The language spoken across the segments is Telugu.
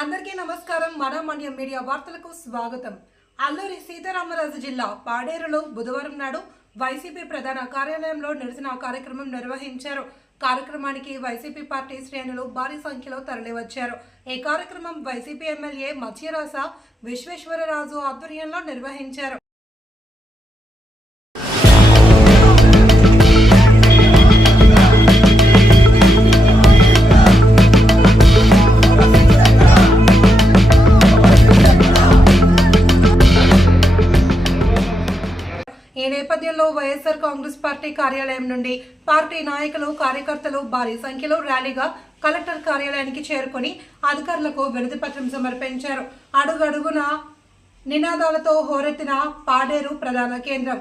అందరికీ నమస్కారం. మనమన్యం మీడియా వార్తలకు స్వాగతం. అల్లూరి సీతారామరాజు జిల్లా పాడేరులో బుధవారం నాడు వైసీపీ ప్రధాన కార్యాలయంలో నిరసన కార్యక్రమం నిర్వహించారు. కార్యక్రమానికి వైసీపీ పార్టీ శ్రేణులు భారీ సంఖ్యలో తరలివచ్చారు. ఈ కార్యక్రమం వైసీపీ ఎమ్మెల్యే మత్స్యరాస విశ్వేశ్వరరాజు ఆధ్వర్యంలో నిర్వహించారు. ఈ నేపథ్యంలో వైఎస్ఆర్ కాంగ్రెస్ పార్టీ కార్యాలయం నుండి పార్టీ నాయకులు కార్యకర్తలు భారీ సంఖ్యలో ర్యాలీగా కలెక్టర్ కార్యాలయానికి చేరుకుని అధికారులకు వినతి పత్రం సమర్పించారు. అడుగడుగున నినాదాలతో హోరెత్తిన పాడేరు ప్రధాన కేంద్రం.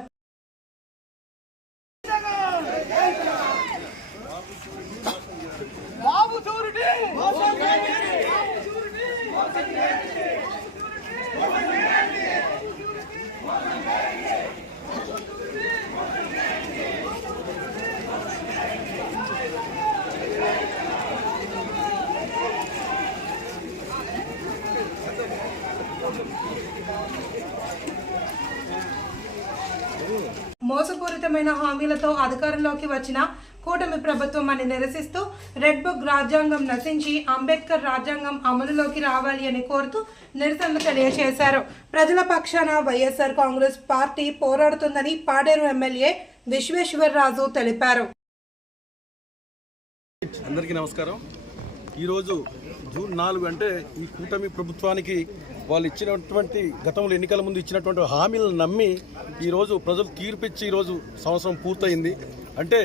మోసపూరితమైన హామీలతో అధికారంలోకి వచ్చిన కూటమి ప్రభుత్వం అని నిరసిస్తూ రెడ్ బుక్ రాజ్యాంగం నశించి అంబేద్కర్ రాజ్యాంగం అమలులోకి రావాలి అని కోరుతూ నిరసనలు తెలియజేశారు. ప్రజల పక్షాన వైఎస్ఆర్ కాంగ్రెస్ పార్టీ పోరాడుతుందని పాడేరు ఎమ్మెల్యే విశ్వేశ్వరరాజు తెలిపారు. అందరికీ నమస్కారం. ఈరోజు జూన్ 4 అంటే ఈ కూటమి ప్రభుత్వానికి వాళ్ళు ఇచ్చినటువంటి గతంలో ఎన్నికల ముందు ఇచ్చినటువంటి హామీలను నమ్మి ఈరోజు ప్రజలు తీర్పిచ్చి ఈరోజు సంవత్సరం పూర్తయింది. అంటే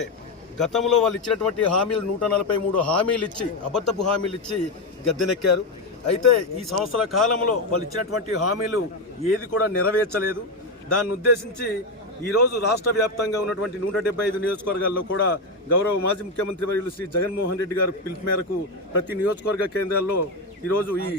గతంలో వాళ్ళు ఇచ్చినటువంటి హామీలు 143 హామీలు ఇచ్చి అబద్ధపు హామీలు ఇచ్చి గద్దెనెక్కారు. అయితే ఈ సంవత్సర కాలంలో వాళ్ళు ఇచ్చినటువంటి హామీలు ఏది కూడా నెరవేర్చలేదు. దాన్ని ఉద్దేశించి ఈరోజు రాష్ట్ర వ్యాప్తంగా ఉన్నటువంటి 175 నియోజకవర్గాల్లో కూడా గౌరవ మాజీ ముఖ్యమంత్రి వర్యులు శ్రీ జగన్మోహన్ రెడ్డి గారు పిలుపు మేరకు ప్రతి నియోజకవర్గ కేంద్రాల్లో ఈరోజు ఈ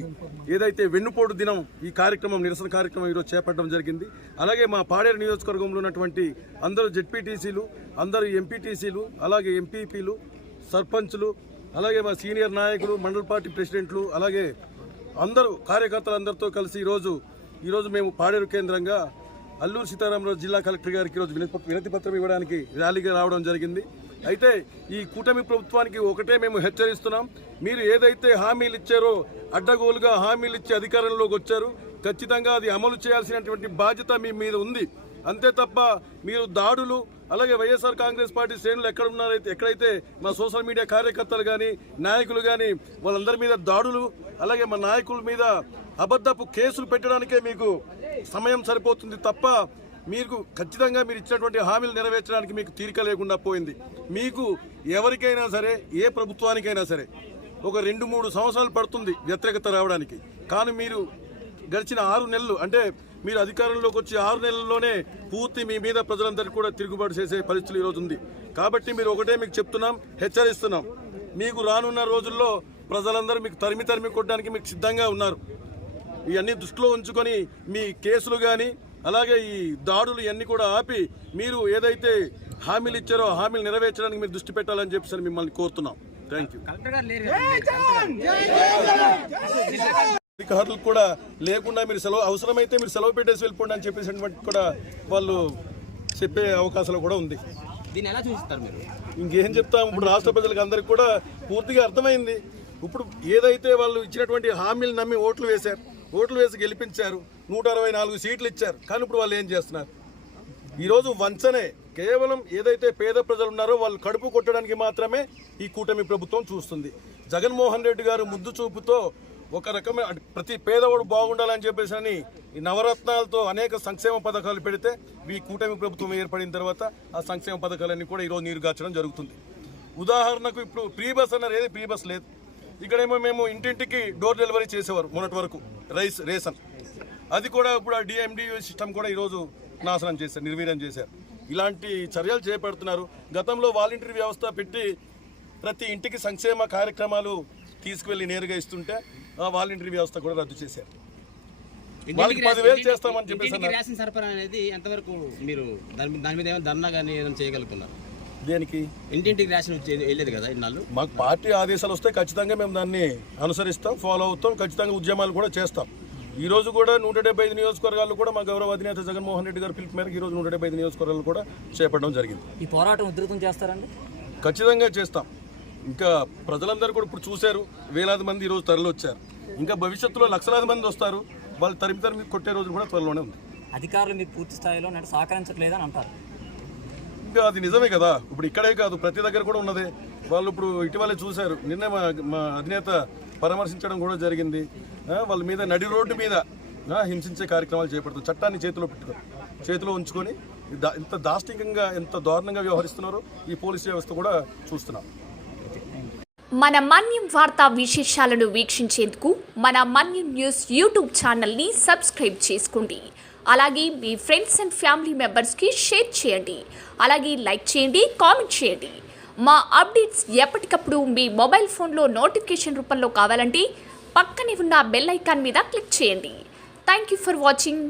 ఏదైతే వెన్నుపోటు దినం ఈ కార్యక్రమం నిరసన కార్యక్రమం ఈరోజు చేపట్టడం జరిగింది. అలాగే మా పాడేరు నియోజకవర్గంలో ఉన్నటువంటి అందరూ జెడ్పీటీసీలు, అందరూ ఎంపీటీసీలు, అలాగే ఎంపీపీలు, సర్పంచులు, అలాగే మా సీనియర్ నాయకులు, మండల పార్టీ ప్రెసిడెంట్లు, అలాగే అందరూ కార్యకర్తలందరితో కలిసి ఈరోజు మేము పాడేరు కేంద్రంగా అల్లూరి సీతారామరాజు జిల్లా కలెక్టర్ గారికి ఈరోజు వినతి పత్రం ఇవ్వడానికి ర్యాలీగా రావడం జరిగింది. అయితే ఈ కూటమి ప్రభుత్వానికి ఒకటే మేము హెచ్చరిస్తున్నాం, మీరు ఏదైతే హామీలు ఇచ్చారో అడ్డగోలుగా హామీలు ఇచ్చి అధికారంలోకి వచ్చారు, ఖచ్చితంగా అది అమలు చేయాల్సినటువంటి బాధ్యత మీ మీద ఉంది. అంతే తప్ప మీరు దాడులు, అలాగే వైఎస్ఆర్ కాంగ్రెస్ పార్టీ శ్రేణులు ఎక్కడైతే మా సోషల్ మీడియా కార్యకర్తలు కానీ నాయకులు కానీ వాళ్ళందరి మీద దాడులు, అలాగే మా నాయకుల మీద అబద్ధపు కేసులు పెట్టడానికే మీకు సమయం సరిపోతుంది తప్ప మీకు ఖచ్చితంగా మీరు ఇచ్చినటువంటి హామీలు నెరవేర్చడానికి మీకు తీరిక లేకుండా పోయింది. మీకు ఎవరికైనా సరే, ఏ ప్రభుత్వానికైనా సరే ఒక 2-3 సంవత్సరాలు పడుతుంది వ్యతిరేకత రావడానికి. కానీ మీరు గడిచిన 6 నెలలు అంటే మీరు అధికారంలోకి వచ్చి 6 నెలల్లోనే పూర్తి మీ మీద ప్రజలందరికీ కూడా తిరుగుబాటు చేసే పరిస్థితులు ఈరోజు ఉంది. కాబట్టి మీరు ఒకటే మీకు చెప్తున్నాం, హెచ్చరిస్తున్నాం, మీకు రానున్న రోజుల్లో ప్రజలందరూ మీకు తరిమి కొట్టడానికి మీకు సిద్ధంగా ఉన్నారు. ఇవన్నీ దృష్టిలో ఉంచుకొని మీ కేసులు కానీ అలాగే ఈ దాడులు ఇవన్నీ కూడా ఆపి మీరు ఏదైతే హామీలు ఇచ్చారో హామీలు నెరవేర్చడానికి మీరు దృష్టి పెట్టాలని చెప్పి మిమ్మల్ని కోరుతున్నాం. Thank you. అధికారులు కూడా లేకుండా మీరు అవసరమైతే మీరు సెలవు పెట్టేసి వెళ్ళిపోండి అని చెప్పేసినటువంటి కూడా వాళ్ళు చెప్పే అవకాశాలు కూడా ఉంది. దీన్ని ఎలా చూస్తారు మీరు? ఇంకేం చెప్తాం, ఇప్పుడు రాష్ట్ర ప్రజలకు అందరికీ కూడా పూర్తిగా అర్థమైంది. ఇప్పుడు ఏదైతే వాళ్ళు ఇచ్చినటువంటి హామీలు నమ్మి ఓట్లు వేసి గెలిపించారు, 164 సీట్లు ఇచ్చారు. కానీ ఇప్పుడు వాళ్ళు ఏం చేస్తున్నారు? ఈరోజు వంచనే కేవలం ఏదైతే పేద ప్రజలు ఉన్నారో వాళ్ళు కడుపు కొట్టడానికి మాత్రమే ఈ కూటమి ప్రభుత్వం చూస్తుంది. జగన్మోహన్ రెడ్డి గారు ముద్దు చూపుతో ఒక రకమైన ప్రతి పేదవాడు బాగుండాలని చెప్పేసి ఈ నవరత్నాలతో అనేక సంక్షేమ పథకాలు పెడితే ఈ కూటమి ప్రభుత్వం ఏర్పడిన తర్వాత ఆ సంక్షేమ పథకాలన్నీ కూడా ఈరోజు నీరుగార్చడం జరుగుతుంది. ఉదాహరణకు ఇప్పుడు ఫ్రీ బస్ అన్నారు, ఏది ఫ్రీ బస్ లేదు. ఇక్కడేమో మేము ఇంటింటికి డోర్ డెలివరీ చేసేవారు మొన్నటి వరకు రేషన్, అది కూడా ఇప్పుడు ఆ డిఎండియూ సిస్టమ్ కూడా ఈరోజు నాశనం చేశారు, నిర్వీర్యం చేశారు. ఇలాంటి చర్యలు చేపడుతున్నారు. గతంలో వాలంటీర్ వ్యవస్థ పెట్టి ప్రతి ఇంటికి సంక్షేమ కార్యక్రమాలు తీసుకువెళ్ళి నేరుగా ఇస్తుంటే ఆ వాలంటీర్ వ్యవస్థ కూడా రద్దు చేశారు. వాళ్ళకి 10,000 చేస్తామని చెప్పేసి రేషన్ సరఫరా అనేది ఎంతవరకు మీరు దాని మీద ధర్నా కానీ ఏదైనా చేయగలుగుతున్నారు? దేనికి? ఇంటింటికి రేషన్ వెళ్ళేది కదా ఇన్నాళ్ళు. మాకు పార్టీ ఆదేశాలు వస్తే ఖచ్చితంగా మేము దాన్ని అనుసరిస్తాం, ఫాలో అవుతాం, ఖచ్చితంగా ఉద్యమాలు కూడా చేస్తాం. ఈ రోజు కూడా 175 నియోజకవర్గాలు కూడా మా గౌరవ అధినేత జగన్మోహన్ రెడ్డి గారి పిలుపు మేరకు ఈ రోజు 175 నియోజకవర్గాలు కూడా చేపట్టడం జరిగింది. ఈ పోరాటం ఉధృతం చేస్తారండి? ఖచ్చితంగా చేస్తాం. ఇంకా ప్రజలందరూ కూడా ఇప్పుడు చూశారు, వేలాది మంది ఈరోజు తరలి వచ్చారు. ఇంకా భవిష్యత్తులో లక్షలాది మంది వస్తారు. వాళ్ళు తరిమి కొట్టే రోజు కూడా త్వరలోనే ఉంది. అధికారులు మీకు పూర్తి స్థాయిలో సహకరించట్లేదని అంటారు. ఇంకా అది నిజమే కదా. ఇప్పుడు ఇక్కడే కాదు, ప్రతి దగ్గర కూడా ఉన్నదే. వాళ్ళు ఇప్పుడు ఇటీవలే చూశారు, నిన్నే మా అధినేత పరామర్శించడం కూడా జరిగింది. వాళ్ళ మీద నడి రోడ్డు మీద హింసించే కార్యక్రమాలు చేపడుతుంది. చట్టాన్ని చేతిలో ఉంచుకొని ఇంత దాష్టికంగా, ఎంత దారుణంగా వ్యవహరిస్తున్నారో ఈ పోలీస్ వ్యవస్థ కూడా చూస్తున్నాం. మన మన్యం వార్తా విశేషాలను వీక్షించేందుకు మన మన్యం న్యూస్ యూట్యూబ్ ఛానల్ని సబ్స్క్రైబ్ చేసుకోండి. అలాగే మీ ఫ్రెండ్స్ అండ్ ఫ్యామిలీ మెంబర్స్కి షేర్ చేయండి. అలాగే లైక్ చేయండి, కామెంట్ చేయండి. మా అప్డేట్స్ ఎప్పటికప్పుడు మీ మొబైల్ ఫోన్లో నోటిఫికేషన్ రూపంలో కావాలంటే పక్కనే ఉన్న బెల్ ఐకాన్ మీద క్లిక్ చేయండి. Thank you for watching.